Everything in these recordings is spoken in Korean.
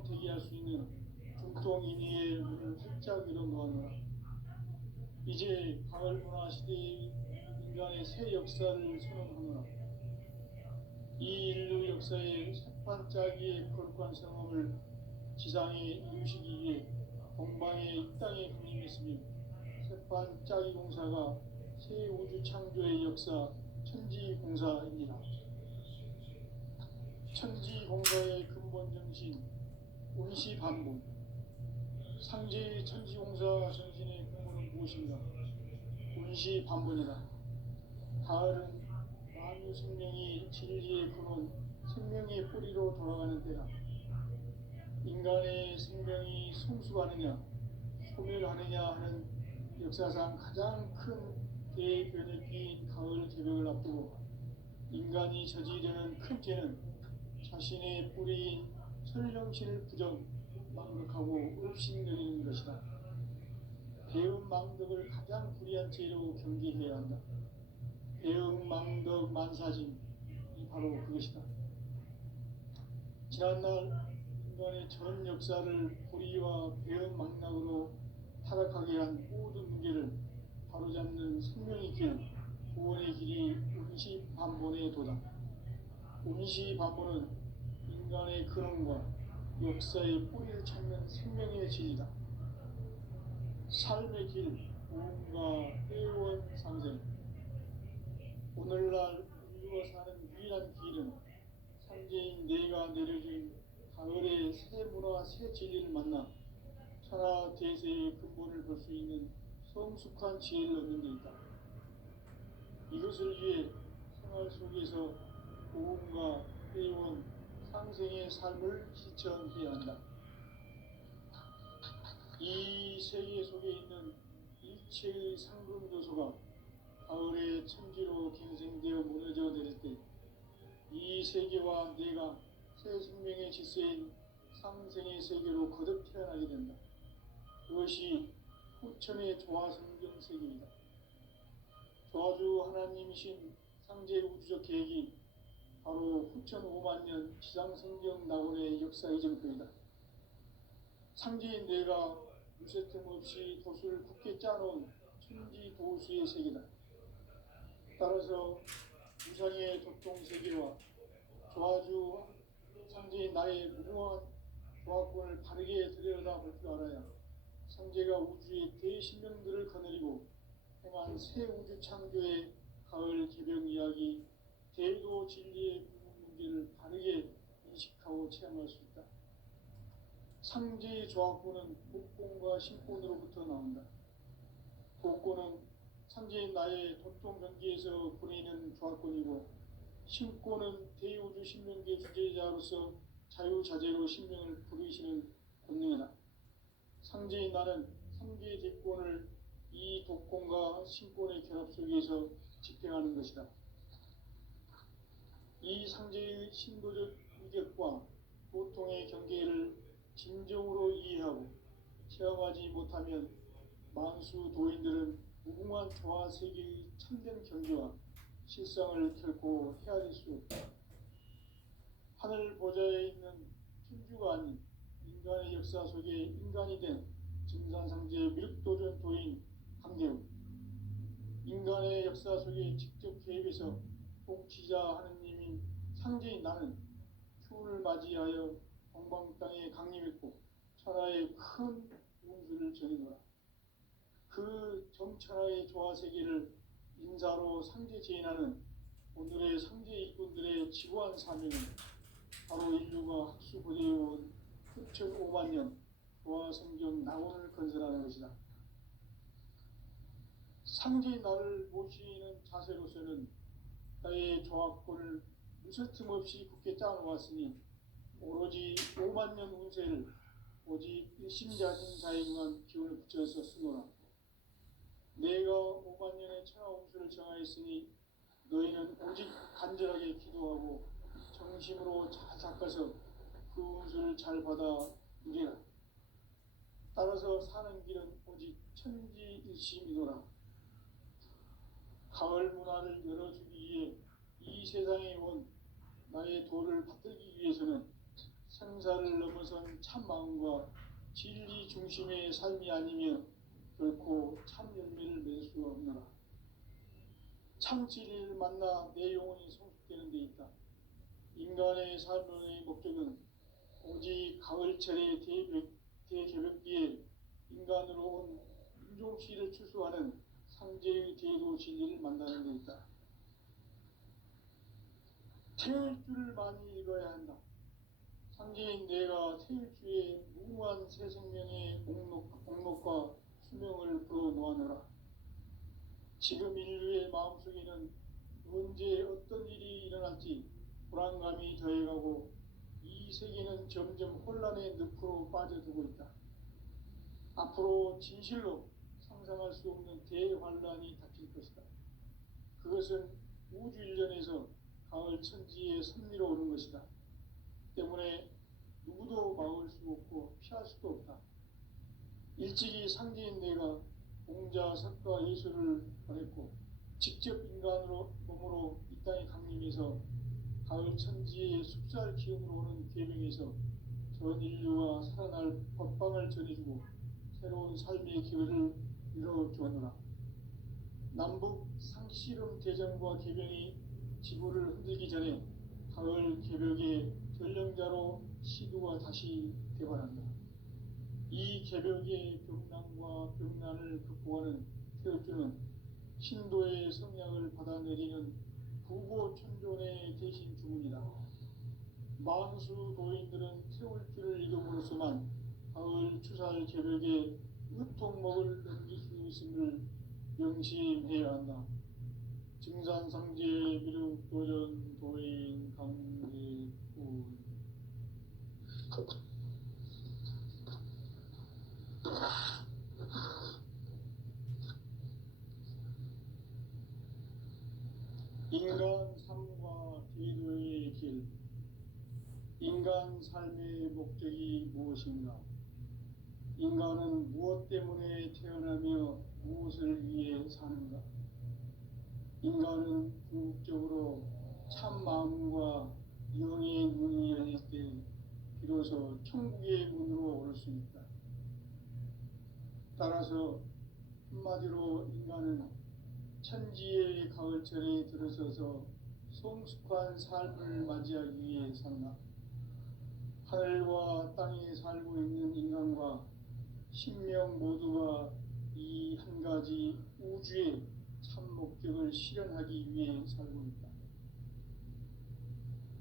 대기할 수 있는 중동인의 문을 활짝 열어놓았노라. 이제 가을 문화 시대의 인간의 새 역사를 선언하노라. 이 인류 역사의 새반짝이의 거룩한 성험을 지상에 이루시기 위해 동방의 이 땅에 강림했으며 새반짝이 공사가 새 우주 창조의 역사 천지공사이니라. 천지공사의 근본 정신 운시반본. 상제의 천지공사 정신의 근본은 무엇인가? 운시반본이다. 가을은 만유 생명이 진리의 근원, 생명의 뿌리로 돌아가는 때다. 인간의 생명이 성숙하느냐, 소멸하느냐 하는 역사상 가장 큰 대변혁기인 가을 개벽을 앞두고 인간이 저지르는 큰 죄는 자신의 뿌리인 설령신을 부정, 망덕하고 업신여기는 것이다. 배은 망덕을 가장 불의한 죄로 경계해야 한다. 배은 망덕 만사진이 바로 그것이다. 지난날 인간의 전 역사를 불의와 배은 망락으로 타락하게 한 모든 문제를 바로잡는 생명의 길, 구원의 길이 운시반본의 도다. 운시반본은 인간의 근원과 역사의 뿌리를 찾는 생명의 진리다. 삶의 길, 무언가 회원 상생. 오늘날 인류가 사는 유일한 길은 상제인 내가 내려준 가을의 새 문화, 새 진리를 만나 천하 대세의 근본을 볼 수 있는 성숙한 지혜를 얻는 데 있다. 이것을 위해 생활 속에서 무언가 회원 상생의 삶을 실천해야 한다. 이 세계 속에 있는 일체의 상금 요소가 가을의 천지로 갱생되어 무너져 내릴 때 이 세계와 내가 새 생명의 질서인 상생의 세계로 거듭 태어나게 된다. 그것이 후천의 조화성경 세계이다. 조화주 하나님이신 상제 우주적 계획이 바로 후천 5만 년 지상성경 낙원의 역사 이정표이다. 상제인 내가 무쇠틈 없이 도수를 굳게 짜놓은 천지 도수의 세계다. 따라서 우상의 도통세계와 조화주 상제인 나의 무궁한 조화권을 바르게 들여다볼 줄 알아야 상제가 우주의 대신명들을 거느리고 행한 새 우주 창조의 가을 개벽 이야기, 대도 진리의 문제를 바르게 인식하고 체험할 수 있다. 상제의 조화권은 복권과 신권으로부터 나온다. 복권은 상제인 나의 도통 경계에서 보내는 조화권이고, 신권은 대우주 신명계 주제자로서 자유자재로 신명을 부르시는 권능이다. 상제인 나는 3개의 대권을 이 독권과 신권의 결합 속에서 집행하는 것이다. 이 상제의 신도적 위격과 보통의 경계를 진정으로 이해하고 체험하지 못하면 만수 도인들은 무궁한 조화 세계의 참된 경계와 실상을 결코 헤아릴 수 없다. 하늘 보좌에 있는 천주가 아닌 인간의 역사 속에 인간이 된 증산상제 미륵도전 도인 강대우, 인간의 역사 속에 직접 개입해서 통치자 하느님인 상제인 나는 추운을 맞이하여 동방 땅에 강림했고 천하의 큰 운수를 전해노라. 그 정천하의 조화세계를 인사로 상제 제인하는 오늘의 상제 일꾼들의 지구한 사명은 바로 인류가 학수고대해온 후천 5만 년 조화성경 낙원을 건설하는 것이다. 상제인 나를 모시는 자세로서는 나의 조화권을 무쇠틈 없이 굳게 짜놓았으니 오로지 5만 년 운세를 오직 일심자진 자에게만 기운을 붙여서 쓰노라. 내가 5만 년의 천하 운수를 정하였으니 너희는 오직 간절하게 기도하고 정심으로 잘 닦아서 그 운수를 잘 받아 누리라. 따라서 사는 길은 오직 천지일심이노라. 가을 문화를 열어주기 위해 이 세상에 온 나의 도를 받들기 위해서는 생사를 넘어선 참 마음과 진리 중심의 삶이 아니면 결코 참 열매를 맺을 수가 없노라. 참 진리를 만나 내 영혼이 성숙되는 데 있다. 인간의 삶의 목적은 오직 가을철의 대개벽기에 인간으로 온 인종시를 추수하는 상제의 대도 진리를 만나는 데 있다. 태일주를 많이 읽어야 한다. 상제인 내가 태일주의 무궁한 새 생명의 목록과 수명을 불어놓아노라. 지금 인류의 마음속에는 언제 어떤 일이 일어날지 불안감이 더해가고 이 세계는 점점 혼란의 늪으로 빠져들고 있다. 앞으로 진실로 상상할 수 없는 대환란이 닥칠 것이다. 그것은 우주 일련에서 가을 천지의 섭리로 오는 것이다. 때문에 누구도 막을 수 없고 피할 수도 없다. 일찍이 상제인 내가 공자, 석가, 예수를 보냈고 직접 인간으로 몸으로 이 땅에 강림해서 가을 천지의 숲살 기운으로 오는 계명에서 전 인류와 살아날 법방을 전해주고 새로운 삶의 기회를 열어주었노라. 남북 상씨름 대전과 계명이 지구를 흔들기 전에 가을 개벽의 전령자로 시도가 다시 개발한다. 이 개벽의 병난과 병난을 극복하는 태엽주는 신도의 성약을 받아내리는 부고천존의 대신 주문이다. 만수 도인들은 태울주를 읽음으로써만 가을 추살 개벽의 으통목을 넘길 수 있음을 명심해야 한다. 증산상제 미륵도전 도인 강대군 인간 삶과 기도의 길. 인간 삶의 목적이 무엇인가? 인간은 무엇 때문에 태어나며 무엇을 위해 사는가? 인간은 궁극적으로 참 마음과 영의 문이 열릴 때 비로소 천국의 문으로 오를 수 있다. 따라서 한마디로 인간은 천지의 가을철에 들어서서 성숙한 삶을 맞이하기 위해 산다. 하늘과 땅에 살고 있는 인간과 신명 모두가 이 한 가지 우주의 참 목적을 실현하기 위해 살고 있다.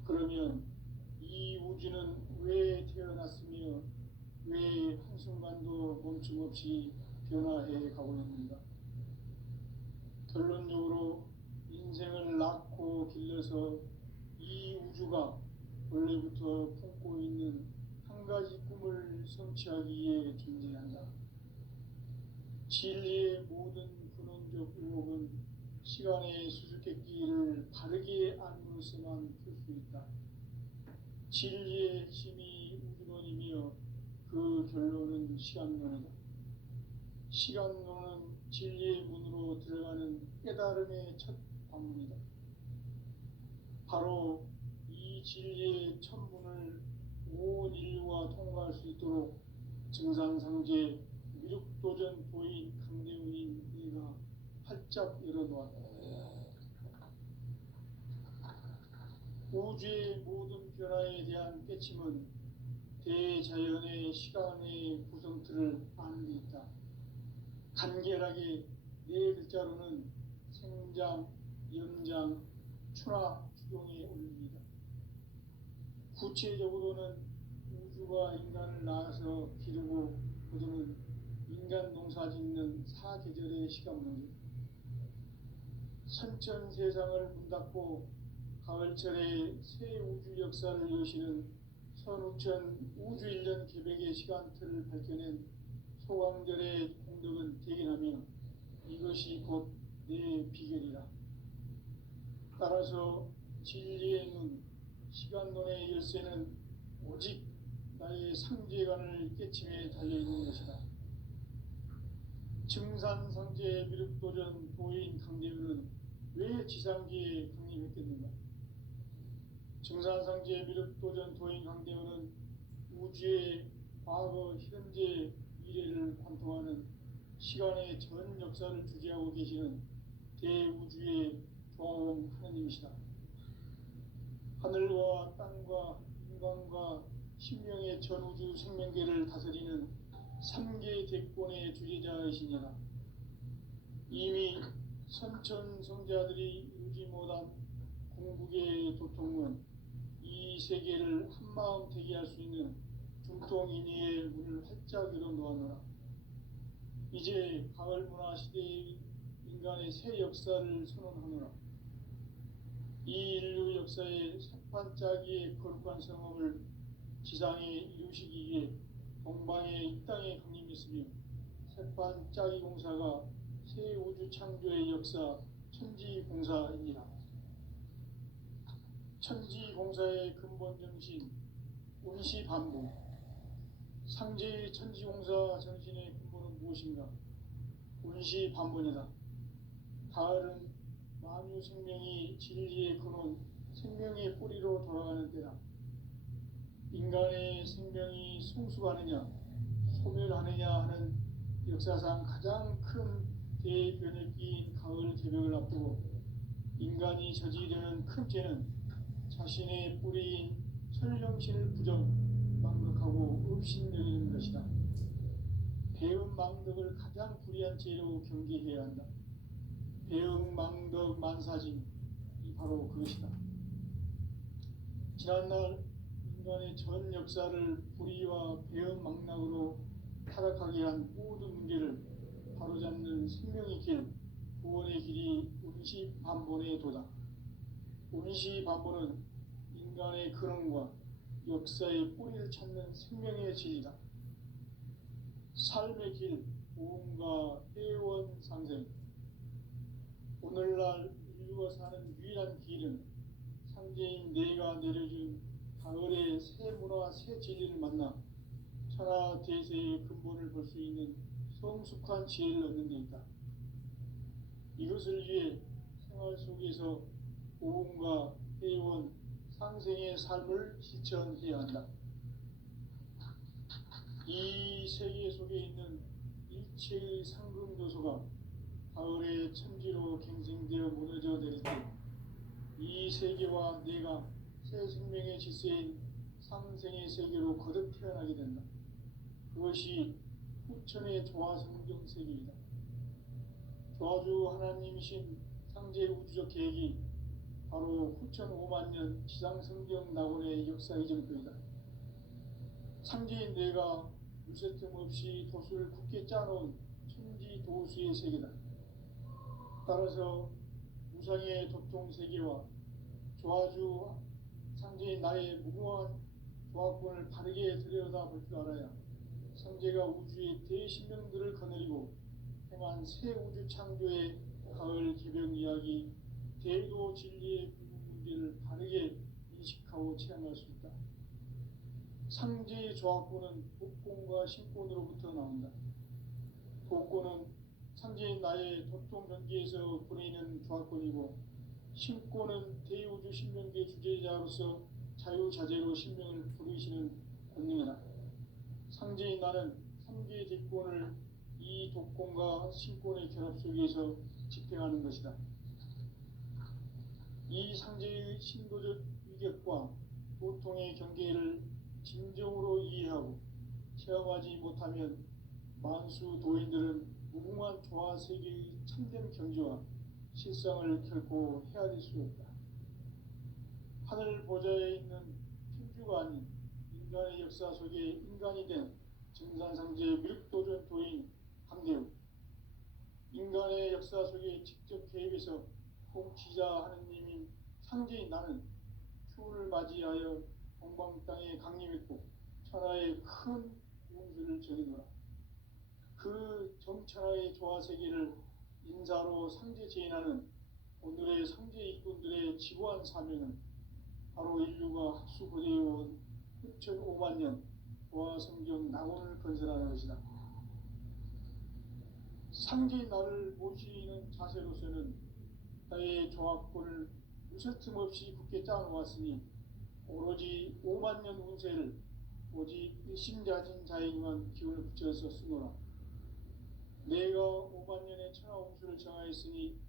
그러면 이 우주는 왜 태어났으며 왜 한순간도 멈춤없이 변화해 가고 있는가? 결론적으로 인생을 낳고 길러서 이 우주가 원래부터 품고 있는 한 가지 꿈을 성취하기 위해 존재한다. 진리의 모든 근원적 의혹은 시간의 수수께끼를 바르게 알므로서만 풀 수 있다. 진리의 핵심이 우주론이며 그 결론은 시간론이다. 시간론은 진리의 문으로 들어가는 깨달음의 첫 방문이다. 바로 이 진리의 첫 문을 온 인류가 통과할 수 있도록 증산상제 미륵도전 도인 강대훈인 네가 활짝 열어놓았다. 우주의 모든 변화에 대한 깨침은 대자연의 시간의 구성틀을 아는 데 있다. 간결하게 네 글자로는 생장, 연장, 추나 추동에 올립니다. 구체적으로는 우주가 인간을 낳아서 기르고 거두는 인간 농사 짓는 사계절의 시간 문제, 선천 세상을 문 닫고 가을철에 새 우주 역사를 여시는 선우천 우주 1년 개벽의 시간틀을 밝혀낸 소강절의 공덕은 대견하며 이것이 곧 내 비결이라. 따라서 진리의 눈, 시간론의 열쇠는 오직 나의 상제관을 깨침에 달려있는 것이다. 증산상제 미륵도전 도인 강대훈은 왜 지상기에 강림했겠는가? 증산상제 미륵도전 도인 강대훈은 우주의 과거, 현재, 미래를 관통하는 시간의 전 역사를 주재하고 계시는 대우주의 조화원 하나님이시다. 하늘과 땅과 인간과 신명의 전우주 생명계를 다스리는 삼계 대권의 주재자이시니라. 이미 선천성자들이 이루지 못한 궁극의 도통은 이 세계를 한마음 되게 할 수 있는 중통인의의 문을 활짝 열어 놓았노라. 이제 가을 문화 시대의 인간의 새 역사를 선언하노라. 이 인류 역사의 새판짜기의 거룩한 성업을 지상에 이루시기 위해 동방의 이 땅에 강림했으며 새판짜기 공사가 새 우주 창조의 역사 천지공사이니라. 천지공사의 근본 정신 운시반복. 상제의 천지공사 정신의 근본은 무엇인가? 운시반복이다. 가을은 만유 생명이 진리의 근원, 생명의 뿌리로 돌아가는 때다. 인간의 생명이 성숙하느냐, 소멸하느냐 하는 역사상 가장 큰 대변혁기인 가을 개벽을 앞두고 인간이 저지르는 큰 죄는 자신의 뿌리인 설령신을 망각하고 업신여기는 것이다. 배은 망덕을 가장 불의한 죄로 경계해야 한다. 배은 망덕 만사진이 바로 그것이다. 지난날 인간의 전 역사를 불의와 배은 망락으로 타락하게 한 모든 문제를 바로잡는 생명의 길, 구원의 길이 운시반본의 도다. 운시반본은 인간의 근원과 역사의 뿌리를 찾는 생명의 진리다. 삶의 길, 보험과 회원 상생. 오늘날 인류가 사는 유일한 길은 상제인 내가 내려준 가을의 새 문화, 새 진리를 만나 천하 대세의 근본을 볼 수 있는 성숙한 지혜를 얻는 데 있다. 이것을 위해 생활 속에서 보험과 회원, 상생의 삶을 실천해야 한다. 이 세계 속에 있는 일체의 상금 요소가 가을의 천지로 갱생되어 무너져 내릴 때 이 세계와 내가 새 생명의 질서인 상생의 세계로 거듭 태어나게 된다. 그것이 후천의 조화성경 세계이다. 조화주 하나님이신 상제 우주적 계획이 바로 후천 5만 년 지상성경 낙원의 역사 이전표이다. 상제인 내가 물새 틈 없이 도수를 굳게 짜놓은 천지 도수의 세계다. 따라서 무상의 도통 세계와 조화주 상제인 나의 무궁한 조화권을 바르게 들여다볼 줄 알아야 상제가 우주의 대신명들을 거느리고 행한 새 우주 창조의 가을 개벽 이야기, 대도 진리의 문제를 바르게 인식하고 체험할 수 있다. 상제의 조화권은 복권과 신권으로부터 나온다. 복권은 상제인 나의 도통 경계에서 보내는 조화권이고, 신권은 대우주 신명계 주제자로서 자유자재로 신명을 부르시는 권능이다. 상제인 나는 3개의 대권을 이 독권과 신권의 결합 속에서 집행하는 것이다. 이 상제의 신도적 위격과 보통의 경계를 진정으로 이해하고 체험하지 못하면 만수 도인들은 무궁한 조화 세계의 참된 경지와 실상을 결코 헤아릴 수 없다. 하늘 보좌에 있는天주가 아닌 인간의 역사 속에 인간이 된 증산상제 밀도전 도인 강대우, 인간의 역사 속에 직접 개입해서 통치자 하느님인 상제인 나는 추운을 맞이하여 동방 땅에 강림했고 천하의 큰 운수를 전이노라. 그 정천하의 조화세계를 인사로 상제 제인하는 오늘의 상제 일꾼들의 지고한 사명은 바로 인류가 학수고대해온 후천 5만 년 조화성경 낙원을 건설하는 것이다. 상제인 나를 모시는 자세로서는 나의 조화권을 무쇠틈 없이 굳게 짜놓았으니 오로지 5만 년 운세를 오직 일심자진 자에게만 기운을 붙여서 쓰노라. 내가 5만 년의 천하홍수를 정하였으니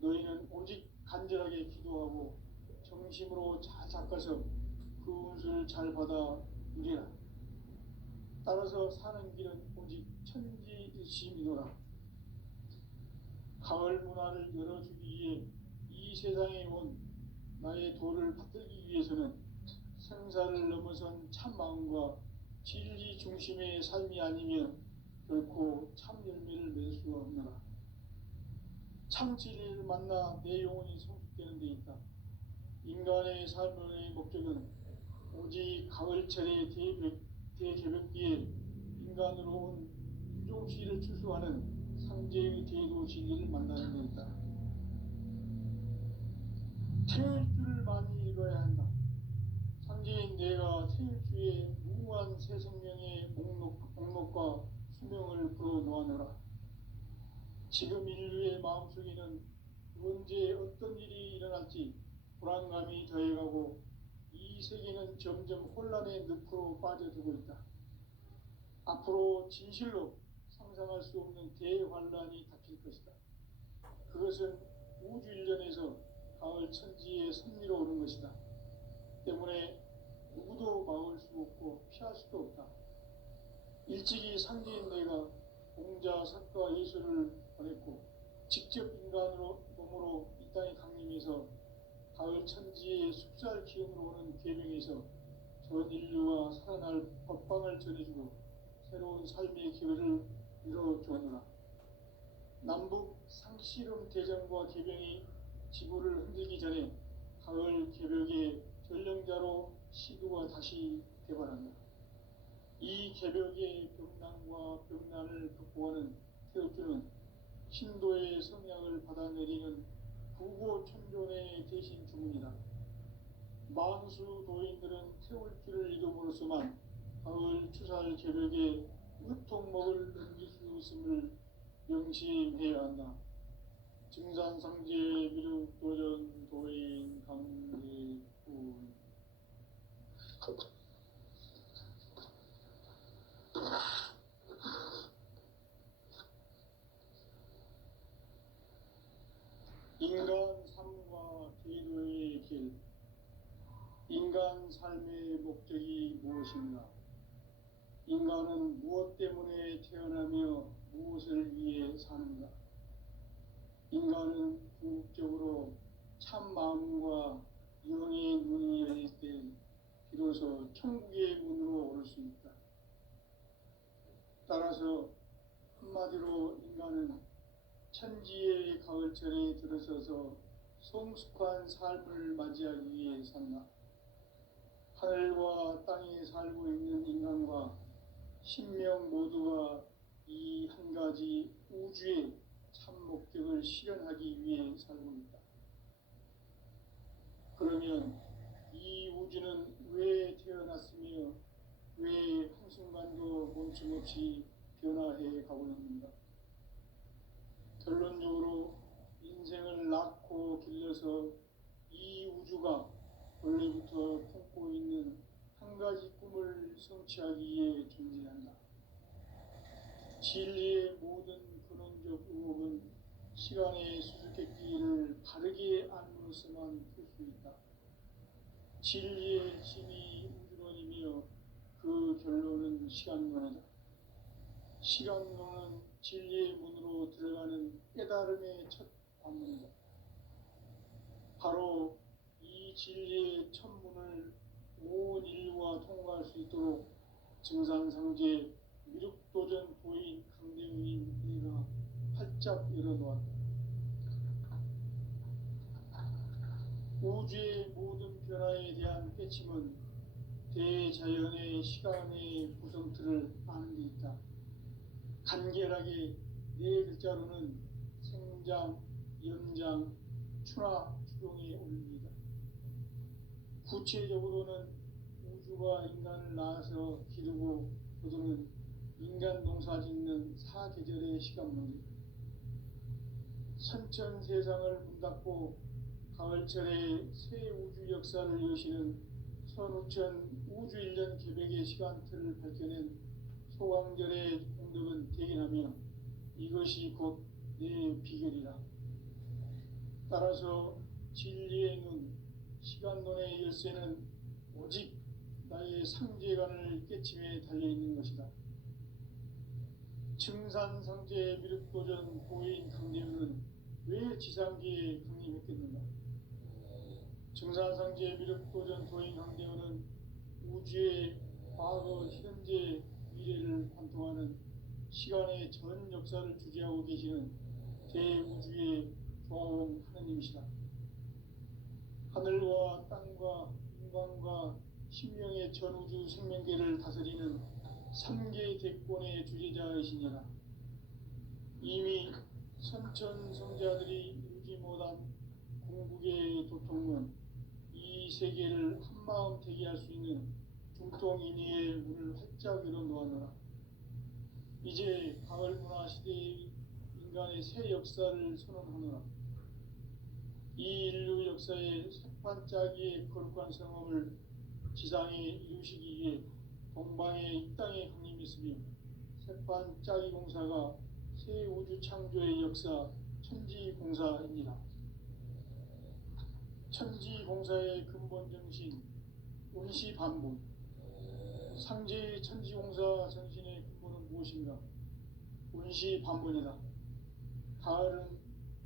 너희는 오직 간절하게 기도하고 정심으로 잘 닦아서 그 운수를 잘 받아 누리라. 따라서 사는 길은 오직 천지일심이노라. 가을 문화를 열어주기 위해 이 세상에 온 나의 도를 받들기 위해서는 생사를 넘어선 참 마음과 진리 중심의 삶이 아니면 결코 참 열매를 맺을 수가 없노라. 참 진리를 만나 내 영혼이 성숙되는 데 있다. 인간의 삶의 목적은 오직 가을철의 대개벽기에 인간으로 온 유종시를 추수하는 상제의 대도 진리를 만나는 데 있다. 태일주를 많이 읽어야 한다. 상제인 내가 태일주의 무한 새 생명의 목록과 수명을 풀어놓아노라. 지금 인류의 마음속에는 언제 어떤 일이 일어날지 불안감이 더해가고 이 세계는 점점 혼란의 늪으로 빠져들고 있다. 앞으로 진실로 상상할 수 없는 대환란이 닥칠 것이다. 그것은 우주 일련에서 가을 천지의 섭리로 오는 것이다. 때문에 누구도 막을 수 없고 피할 수도 없다. 일찍이 상제인 내가 공자, 사과, 예수를 보냈고 직접 인간으로 몸으로 이 땅에 강림해서 가을 천지의 숲살 기운으로 오는 계명에서 전 인류와 살아날 법방을 전해주고 새로운 삶의 기회를 이뤄주었노라. 남북 상씨름 대전과 계병이 지구를 흔들기 전에 가을 개벽의 전령자로 시도가 다시 개발한다. 이 개벽의 병난과 병난을 극복하는 태엽주는 신도의 성향을 받아내리는 부고천존의 대신 주문이다. 만수 도인들은 태울주를 이름으로서만 가을 추살 개벽의 으통목을 넘길 수 있음을 명심해야 한다. 증산상제 미륵도전 도인 강대군. 인간 삶과 기도의 길. 인간 삶의 목적이 무엇인가? 인간은 무엇 때문에 태어나며 무엇을 위해 사는가? 인간은 궁극적으로 참 마음과 영의 문이 열릴 때 비로소 천국의 문으로 오를 수 있다. 따라서 한마디로 인간은 천지의 가을철에 들어서서 성숙한 삶을 맞이하기 위해 산다. 하늘과 땅에 살고 있는 인간과 신명 모두가 이 한 가지 우주의 참 목적을 실현하기 위해 살고 있다. 그러면 이 우주는 왜 태어났으며 왜 한순간도 멈춤없이 변화해 가고 있는가? 결론적으로 인생을 낳고 길러서 이 우주가 원래부터 품고 있는 한 가지 꿈을 성취하기 위해 존재한다. 진리의 모든 근원적 의혹은 시간의 수수께끼를 바르게 알므로서만 풀 수 있다. 진리의 힘이 우주론이며 그 결론은 시간론이다. 시간론은 진리의 문으로 들어가는 깨달음의 첫 관문이다. 바로 이 진리의 첫 문을 온 인류가 통과할 수 있도록 증산상제 미륵도전 도인 강대우인 내가 활짝 열어놓았다. 우주의 모든 변화에 대한 깨침은 대자연의 시간의 구성틀을 아는 데 있다. 간결하게 네 글자로는 생장, 연장, 추나 추동에 올립니다. 구체적으로는 우주가 인간을 낳아서 기르고 거두는 인간 농사 짓는 사계절의 시간문제다. 선천 세상을 문 닫고 가을철에 새 우주 역사를 여시는 선우천 우주일년 계획의 시간틀을 밝혀낸 소강절의 공덕은 대견하며 이것이 곧 내 비결이라. 따라서 진리의 눈, 시간론의 열쇠는 오직 나의 상제관을 깨침에 달려있는 것이다. 증산상제 미륵도전 도인 강대우는 왜 지상기에 강림했겠는가? 증산상제 미륵도전 도인 강대우는 우주의 과거, 현재, 미래를 관통하는 시간의 전 역사를 주재하고 계시는 대우주의 조화원 하느님이시다. 하늘과 땅과 인간과 신명의 전우주 생명계를 다스리는 3개 대권의 주재자이시니라. 이미 선천성자들이 이루지 못한 궁극의 도통은 이 세계를 한마음 되게 할 수 있는 중통인의의 문을 활짝 열어놓았노라. 이제 가을 문화 시대의 인간의 새 역사를 선언하노라. 이 인류 역사의 새판짜기의 거룩한 성업을 지상에 이루시기 위해 동방의 이 땅에 강림했으며 새판짜기 공사가 새 우주 창조의 역사 천지공사입니다. 천지공사의 근본 정신 운시반본. 상제의 천지공사 정신의 근본은 무엇인가? 운시반본이다. 가을은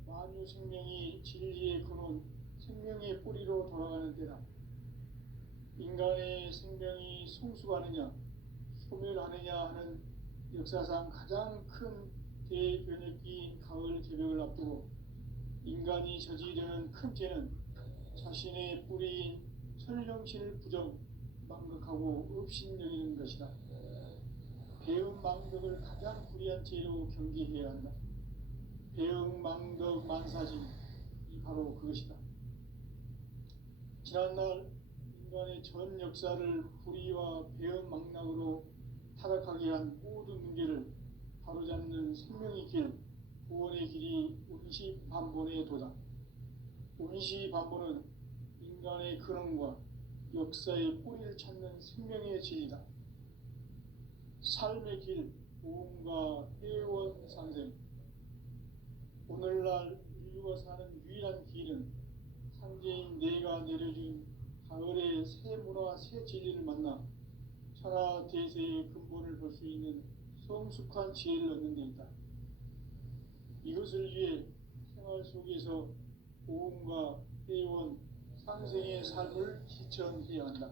만유 생명이 진리의 근원, 생명의 뿌리로 돌아가는 때다. 인간의 생명이 성숙하느냐, 소멸하느냐 하는 역사상 가장 큰 대변혁기인 가을 개벽을 앞두고 인간이 저지르는 큰 죄는 자신의 뿌리인 설령신을 부정, 망극하고 업신여기는 것이다. 배음 망덕을 가장 불의한 죄로 경계해야 한다. 배음 망덕 만사짐이 바로 그것이다. 지난날 인간의 전 역사를 불의와 배음 망락으로 타락하게 한 모든 문제를 바로잡는 생명의 길, 구원의 길이 운시반본의 도다. 운시반본은 인간의 근원과 역사의 뿌리를 찾는 생명의 진리다. 삶의 길, 보험과 회원 상생. 오늘날 인류가 사는 유일한 길은 상제인 내가 내려준 가을의 새 문화, 새 진리를 만나 천하 대세의 근본을 볼 수 있는 성숙한 지혜를 얻는 데 있다. 이것을 위해 생활 속에서 보험과 회원, 상생의 삶을 실천해야 한다.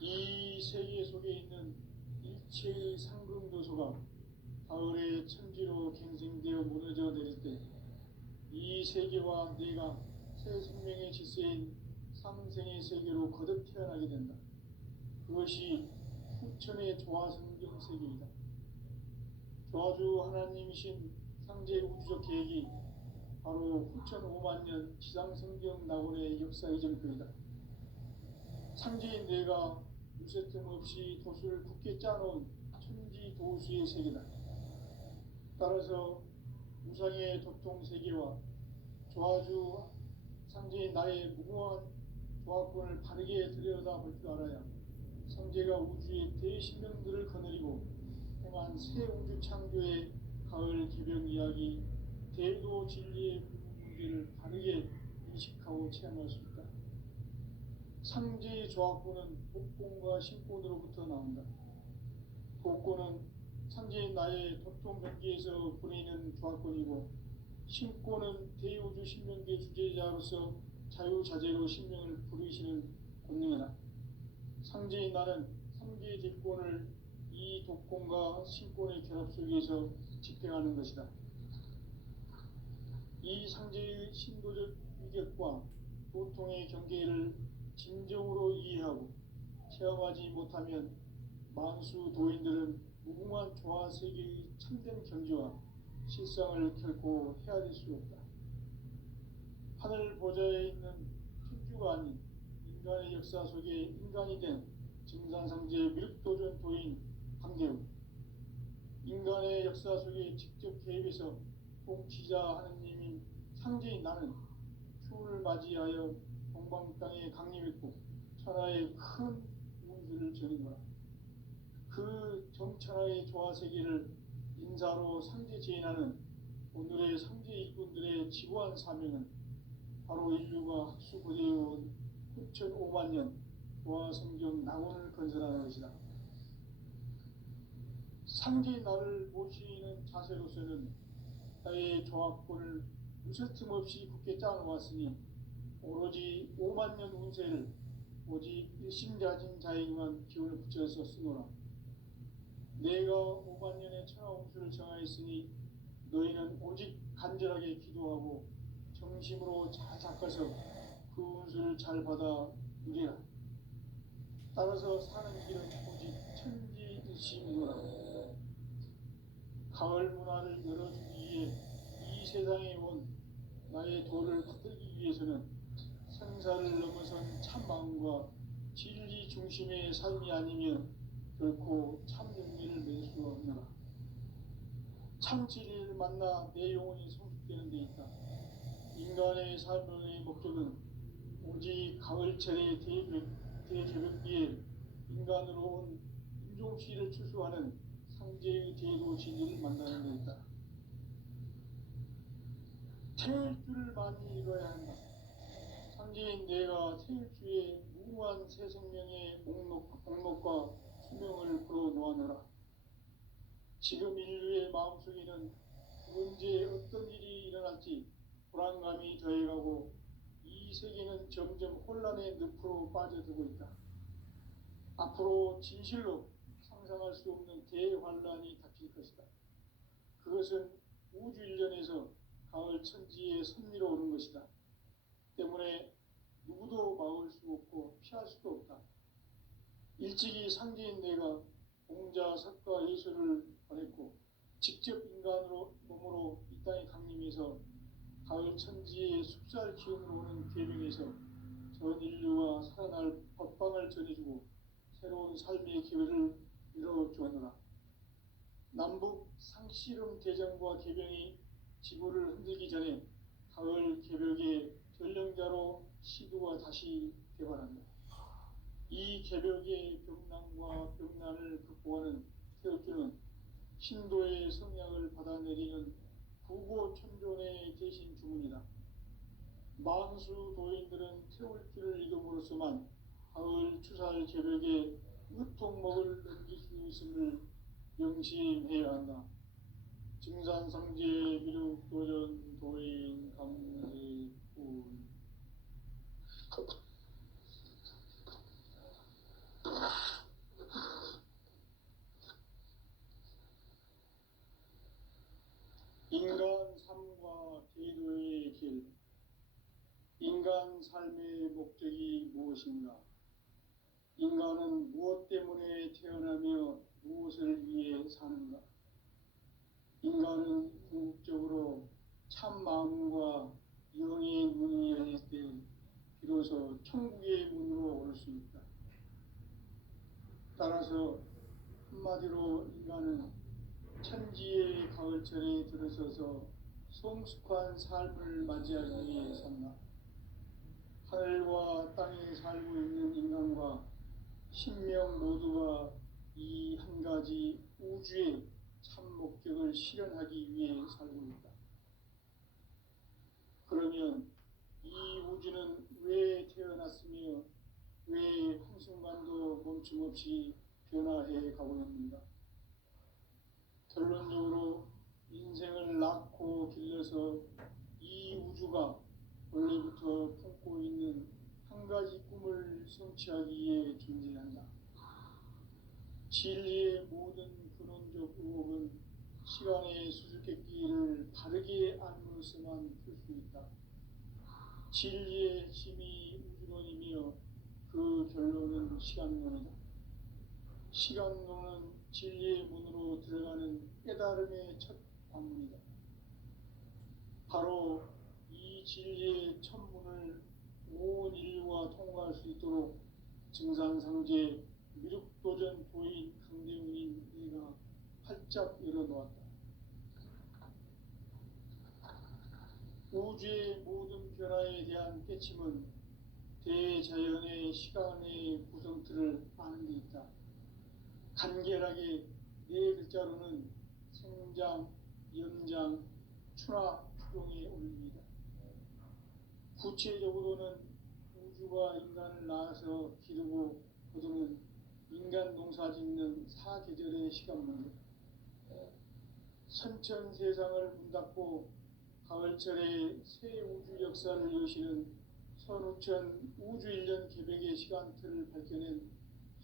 이 세계 속에 있는 일체의 상금도소가 가을의 천지로 갱생되어 무너져 내릴 때 이 세계와 내가 새 생명의 질서인 상생의 세계로 거듭 태어나게 된다. 그것이 후천의 조화성경 세계이다. 조화주 하나님이신 상제 우주적 계획이 바로 후천 5만년 지상성경 낙원의 역사 이전표이다. 상제인 내가 유세틈 없이 도수를 굳게 짜놓은 천지도수의 세계다. 따라서 우상의 도통세계와 조화주 상제인 나의 무궁한 조화권을 바르게 들여다볼 줄 알아야 상제가 우주의 대신명들을 거느리고 행한 새 우주 창조의 가을 개벽 이야기, 대도 진리의 문제를 바르게 인식하고 체험할 수 있다. 상제의 조화권은 복권과 신권으로부터 나온다. 복권은 상제인 나의 도통 경계에서 보내는 조화권이고, 신권은 대우주 신명계 주제자로서 자유자재로 신명을 부르시는 권능이다. 상제인 나는 3개의 뒷권을 이 독권과 신권의 결합 속에서 집행하는 것이다. 이 상제의 신도적 위격과 도통의 경계를 진정으로 이해하고 체험하지 못하면 만수 도인들은 무궁한 조화 세계의 참된 경지와 실상을 결코 헤아릴 수 없다. 하늘 보좌에 있는 천주가 아닌 인간의 역사 속에 인간이 된 증산상제 미륵도전 도인 강대우, 인간의 역사 속에 직접 개입해서 통치자 하느님인 상제인 나는 추운을 맞이하여 동방 땅에 강림했고 천하에 큰 운수를 전해노라. 그 정천하의 조화세계를 인사로 상제 제인하는 오늘의 상제 일꾼들의 지구한 사명은 바로 인류가 학수고대해온 9,500만 년 조화성경 낙원을 건설하는 것이다. 상제의 나를 모시는 자세로서는 나의 조합권을 무쇠틈 없이 굳게 짜놓았으니 오로지 5만 년 운세를 오직 일심자진 자에게만 기운을 붙여서 쓰노라. 내가 5만 년의 천하 운수를 정하였으니 너희는 오직 간절하게 기도하고 정심으로 잘 닦아서 그 운수를 잘 받아 누리라. 따라서 사는 길은 오직 천지일심이노라. 가을 문화를 열어주기 위해 이 세상에 온 나의 도를 받들기 위해서는 생사를 넘어선 참마음과 진리 중심의 삶이 아니면 결코 참 영예를 낼 수 없노라. 참 진리를 만나 내 영혼이 성숙되는 데 있다. 인간의 삶의 목적은 오직 가을철의 대개벽기에 인간으로 온 인종시를 추수하는 상제의 제도 진리를 만나는 데 있다. 태일 줄을 많이 읽어야 한다. 상제인 내가 태일주의 무궁한 새 생명의 목록과 수명을 풀어놓아노라. 지금 인류의 마음속에는 언제 어떤 일이 일어날지 불안감이 더해가고 이 세계는 점점 혼란의 늪으로 빠져들고 있다. 앞으로 진실로 상상할 수 없는 대환란이 닥칠 것이다. 그것은 우주 일련에서 가을 천지에 선미로 오는 것이다. 때문에 누구도 막을 수 없고 피할 수도 없다. 일찍이 상제인 내가 공자, 석가, 예수를 보냈고 직접 인간으로 몸으로 이 땅에 강림해서 가을 천지의 숲살 기운으로 오는 계명에서 전 인류가 살아날 법방을 전해주고 새로운 삶의 기회를 이뤄주었노라. 남북 상씨름 대전과 개병이 지구를 흔들기 전에 가을 개벽의 전령자로 시두가 다시 개발한다. 이 개벽의 병난과 병난을 극복하는 태극주는 신도의 성약을 받아내리는 구고천존의 대신 주문이다. 만수 도인들은 태울주를 이름으로서만 가을 추살 개벽의 으통목을 넘길 수 있음을 명심해야 한다. 증산상제 미륵도전 도인 강제군 인간 삶과 제도의 길. 인간 삶의 목적이 무엇인가? 인간은 무엇 때문에 태어나며 무엇을 위해 사는가? 인간은 궁극적으로 참 마음과 영의 문이 열릴 때 비로소 천국의 문으로 올 수 있다. 따라서 한마디로 인간은 천지의 가을철에 들어서서 성숙한 삶을 맞이하기 위해 산다. 하늘과 땅에 살고 있는 인간과 신명 모두가 이 한 가지 우주의 참 목적을 실현하기 위해 살고 있다. 그러면 이 우주는 왜 태어났으며 왜 한순간도 멈춤없이 변화해 가고 있는가? 결론적으로 인생을 낳고 길러서 이 우주가 원래부터 품고 있는 한 가지 꿈을 성취하기 위해 존재한다. 진리의 모든 근원적 의혹은 시간의 수수께끼를 바르게 알므로서만 풀 수 있다. 진리의 핵심이 우주론이며 그 결론은 시간론이다. 시간론은 진리의 문으로 들어가는 깨달음의 첫 관문이다. 바로 이 진리의 첫 문을 온 인류가 통과할 수 있도록 증산상제 미륵도전 도인 강대훈인 내가 활짝 열어놓았다. 우주의 모든 변화에 대한 깨침은 대자연의 시간의 구성틀을 아는 데 있다. 간결하게 네 글자로는 생장, 연장, 추나 추종에 올립니다. 구체적으로는 우주가 인간을 낳아서 기르고 거두는 인간 농사 짓는 사계절의 시간문제, 선천 세상을 문 닫고 가을철에 새 우주 역사를 여시는 선우천 우주일년 개백의 시간틀을 밝혀낸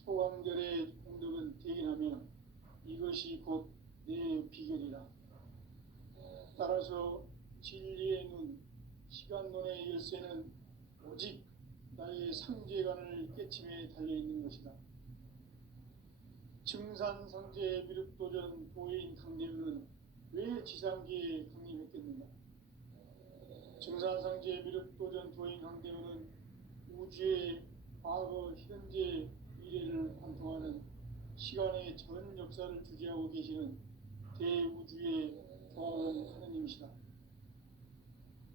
소강절의 공덕은 대견하며 이것이 곧 내 비결이라. 따라서 진리의 눈, 시간론의 열쇠는 오직 나의 상제관을 깨침에 달려있는 것이다. 증산상제 미륵도전 도인 강대우는 왜 지상기에 강림했겠는가? 증산상제 미륵도전 도인 강대우는 우주의 과거, 현재, 미래를 관통하는 시간의 전 역사를 주재하고 계시는 대우주의 조화로운 하느님이시다.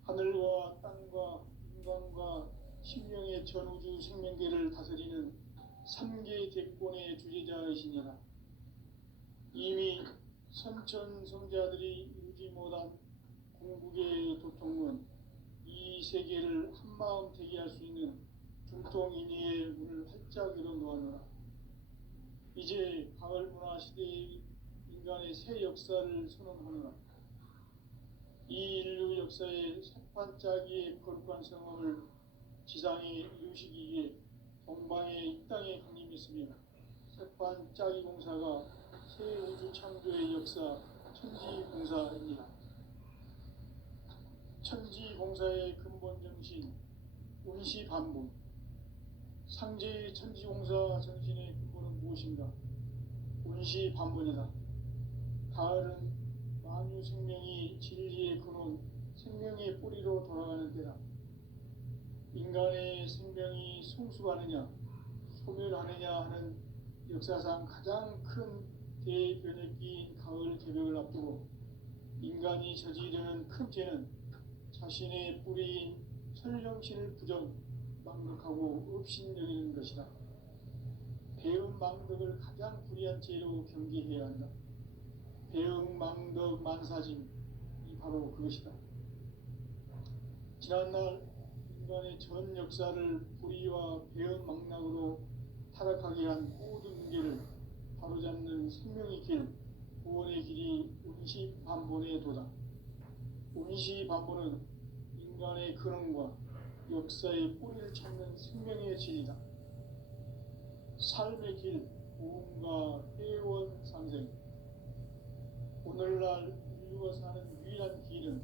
하늘과 땅과 인간과 신명의 전우주 생명계를 다스리는 3개 대권의 주제자이시니라. 이미 선천성자들이 이루지 못한 궁극의 도통은 이 세계를 한마음 되게 할 수 있는 중통인의의 문을 활짝 열어놓았노라. 이제 가을 문화 시대의 인간의 새 역사를 선언하노라. 이 인류 역사의 새판짜기의 거룩한 성험을 지상에 이루시기 위해 동방의 이 땅에 강림했으며 새판짜기 공사가 새 우주 창조의 역사 천지공사입니다. 천지공사의 근본 정신 운시반분, 상제의 천지공사 정신의 근본은 무엇인가? 운시반분이다. 가을은 만유 생명이 진리의 근원, 생명의 뿌리로 돌아가는 때다. 인간의 생명이 성숙하느냐, 소멸하느냐 하는 역사상 가장 큰 대변혁기인 가을 개벽을 앞두고 인간이 저지르는 큰 죄는 자신의 뿌리인 설령신을 부정, 망덕하고 업신여기는 것이다. 배음 망덕을 가장 불의한 죄로 경계해야 한다. 배음 망덕 만사짐이 바로 그것이다. 지난날 인간의 전 역사를 불의와 배음 망락으로 타락하게 한 모든 문제를 바로잡는 생명의 길, 구원의 길이 운시반본의 도다. 운시반본은 인간의 근원과 역사의 뿌리를 찾는 생명의 진리다. 삶의 길, 고음과 회원 상생. 오늘날 인류가 사는 유일한 길은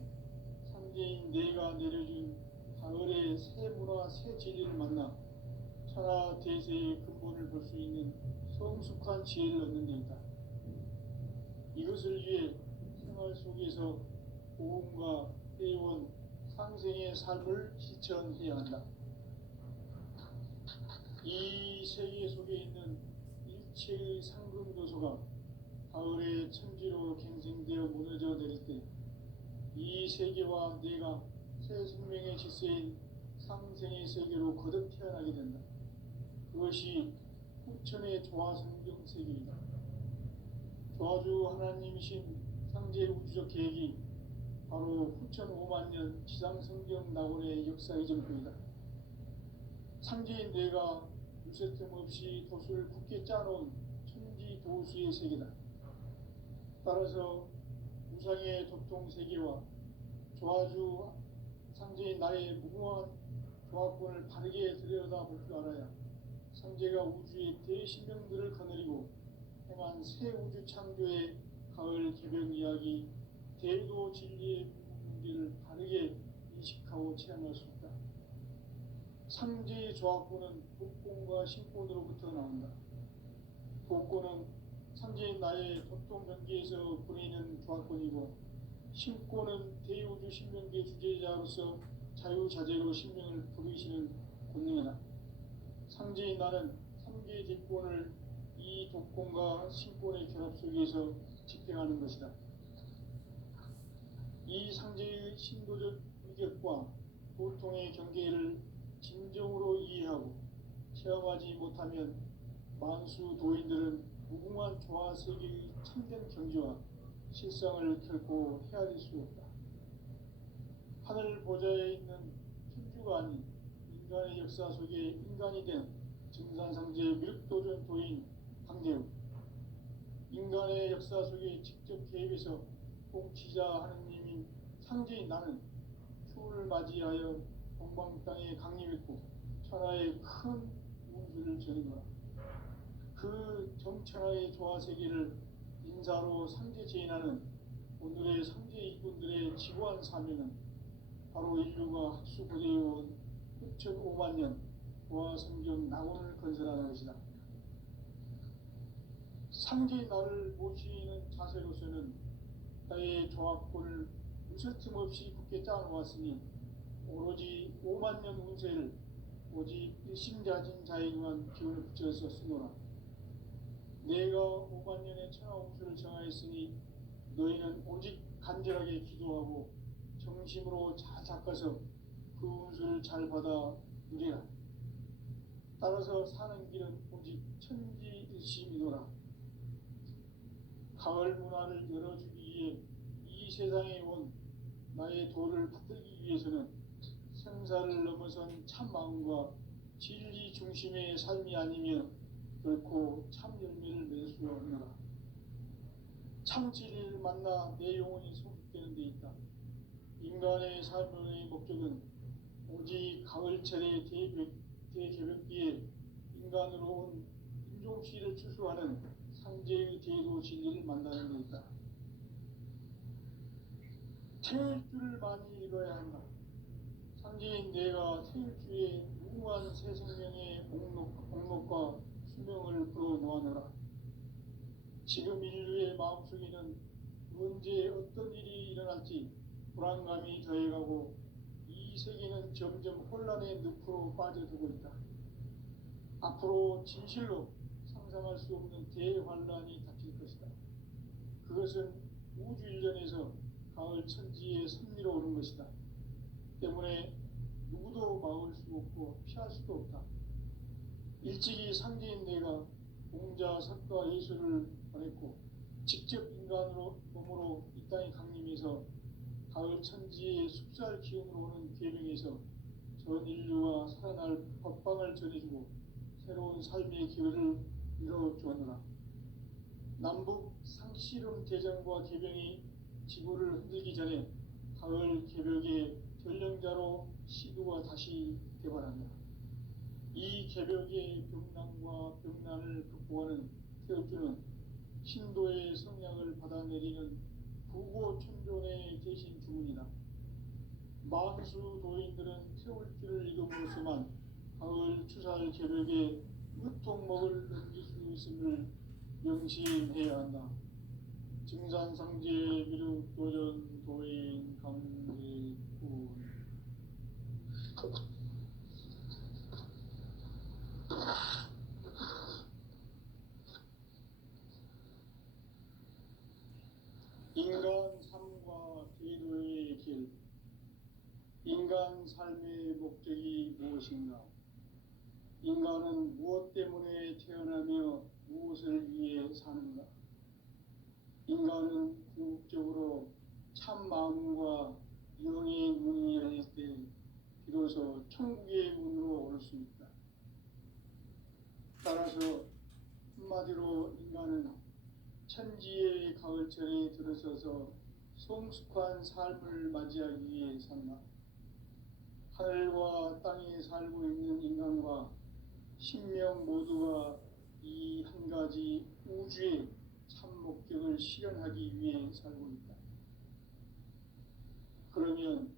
상제인 내가 내려준 가을의 새 문화, 새 진리를 만나 천하 대세의 근본을 볼 수 있는 성숙한 지혜를 얻는 데 있다. 이것을 위해 생활 속에서 고음과 회원, 상생의 삶을 실천해야 한다. 이 세계 속에 있는 일체의 상금도소가 가을의 천지로 갱생되어 무너져 내릴 때 이 세계와 내가 새 생명의 질서인 상생의 세계로 거듭 태어나게 된다. 그것이 후천의 조화성경 세계이다. 조화주 하나님이신 상제 우주적 계획이 바로 후천 5만년 지상성경 낙원의 역사의 전부이다. 상제인 내가 유세 틈 없이 도수를 굳게 짜놓은 천지도수의 세계다. 따라서 우상의 도통세계와 조화주 상제인 나의 무궁한 조화권을 바르게 들여다볼 줄 알아야 상제가 우주의 대신명들을 거느리고 행한 새 우주 창조의 가을 개벽 이야기, 대도 진리의 문제를 바르게 인식하고 체험할 수 있다. 상제의 조화권은 독권과 신권으로부터 나온다. 독권은 상제인 나의 도통 경계에서 보내는 조화권이고, 신권은 대우주 신명계 주제자로서 자유자재로 신명을 부르시는 권능이다. 상제인 나는 3개의 대권을 이 독권과 신권의 결합 속에서 집행하는 것이다. 이 상제의 신도적 위격과 보통의 경계를 진정으로 이해하고 체험하지 못하면 만수 도인들은 무궁한 조화 세계의 참된 경지와 실상을 결코 헤아릴 수 없다. 하늘 보좌에 있는 천주가 아닌 인간의 역사 속에 인간이 된 증산상제 미륵도전 도인 강대우, 인간의 역사 속에 직접 개입해서 통치자 하느님인 상제인 나는 추후를 맞이하여 동방 땅에 강림했고 천하의 큰 운수를 전이노라. 그 정천하의 조화 세계를 인사로 상제 제인하는 오늘의 상제 이꾼들의 지구한 사명은 바로 인류가 학수고대해온 6,500만 년 조화 성경 낙원을 건설하는 것이다. 상제의 나를 모시는 자세로서는 나의 조합권을 무설틈 없이 굳게 짜놓았으니 오로지 5만 년 운세를 오직 일심자진 자에게만 기운을 붙여서 쓰노라. 내가 5만 년의 천하 운수를 정하였으니 너희는 오직 간절하게 기도하고 정심으로 잘 닦아서 그 운수를 잘 받아 누리라. 따라서 사는 길은 오직 천지일심이노라. 가을 문화를 열어주기 위해 이 세상에 온 나의 도를 받들기 위해서는 생사를 넘어선 참 마음과 진리 중심의 삶이 아니면 결코 참 열매를 맺을 수 없노라. 참 진리를 만나 내 영혼이 성숙되는 데 있다. 인간의 삶의 목적은 오직 가을철의 대개벽기에 인간으로 온 인종시를 추수하는 상제의 대도 진리를 만나는 데 있다. 태일주를 많이 읽어야 한다. 상제인 내가 태일주에 무궁한 새 생명의 목록과 수명을 불어놓아노라. 지금 인류의 마음속에는 언제 어떤 일이 일어날지 불안감이 더해가고 이 세계는 점점 혼란의 늪으로 빠져들고 있다. 앞으로 진실로 상상할 수 없는 대환란이 닥칠 것이다. 그것은 우주 일련에서 가을 천지의 섭리로 오는 것이다. 때문에 누구도 막을 수 없고 피할 수도 없다. 일찍이 상제인 내가 공자, 석가, 예수를 보냈고 직접 인간으로 몸으로 이 땅에 강림해서 가을 천지의 숲살 기운으로 오는 계명에서 전 인류가 살아날 법방을 전해주고 새로운 삶의 기회를 이뤄주었노라. 남북 상씨름 대전과 개병이 지구를 흔들기 전에 가을 개벽의 전령자로 시두가 다시 개발한다. 이 개벽의 병난과 병난을 극복하는 태엽주는 신도의 성향을 받아내리는 부고천존의 대신 주문이다. 만수 도인들은 태울주를 읽음으로써만 가을 추살 개벽에 으통목을 넘길 수 있음을 명심해야 한다. 증산상제 미륵도전 도인 강제군. 인간 삶과 제도의 길. 인간 삶의 목적이 무엇인가? 인간은 무엇 때문에 태어나며 무엇을 위해 사는가? 인간은 궁극적으로 참 마음과 영의 문이 열릴 때 비로소 천국의 문으로 올 수 있다. 따라서 한마디로 인간은 천지의 가을철에 들어서서 성숙한 삶을 맞이하기 위해 산다. 하늘과 땅에 살고 있는 인간과 신명 모두가 이 한 가지 우주의 참 목적을 실현하기 위해 살고 있다. 그러면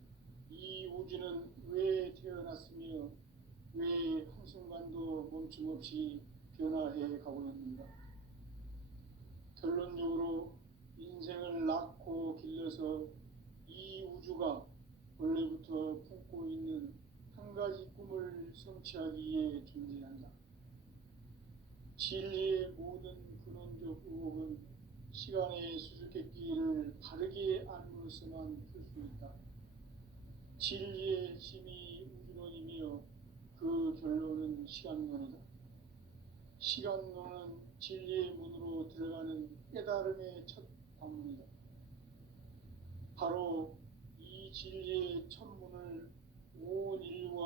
이 우주는 왜 태어났으며 왜 한순간도 멈춤없이 변화해 가고 있는가? 결론적으로 인생을 낳고 길러서 이 우주가 원래부터 품고 있는 한 가지 꿈을 성취하기 위해 존재한다. 진리의 모든 근원적 의혹은 시간의 수수께끼를 바르게 알므로서만 풀 수 있다. 진리의 핵심이 우주론이며 그 결론은 시간론이다. 시간론은 진리의 문으로 들어가는 깨달음의 첫 방문이다. 바로 이 진리의 첫 문을 온 인류가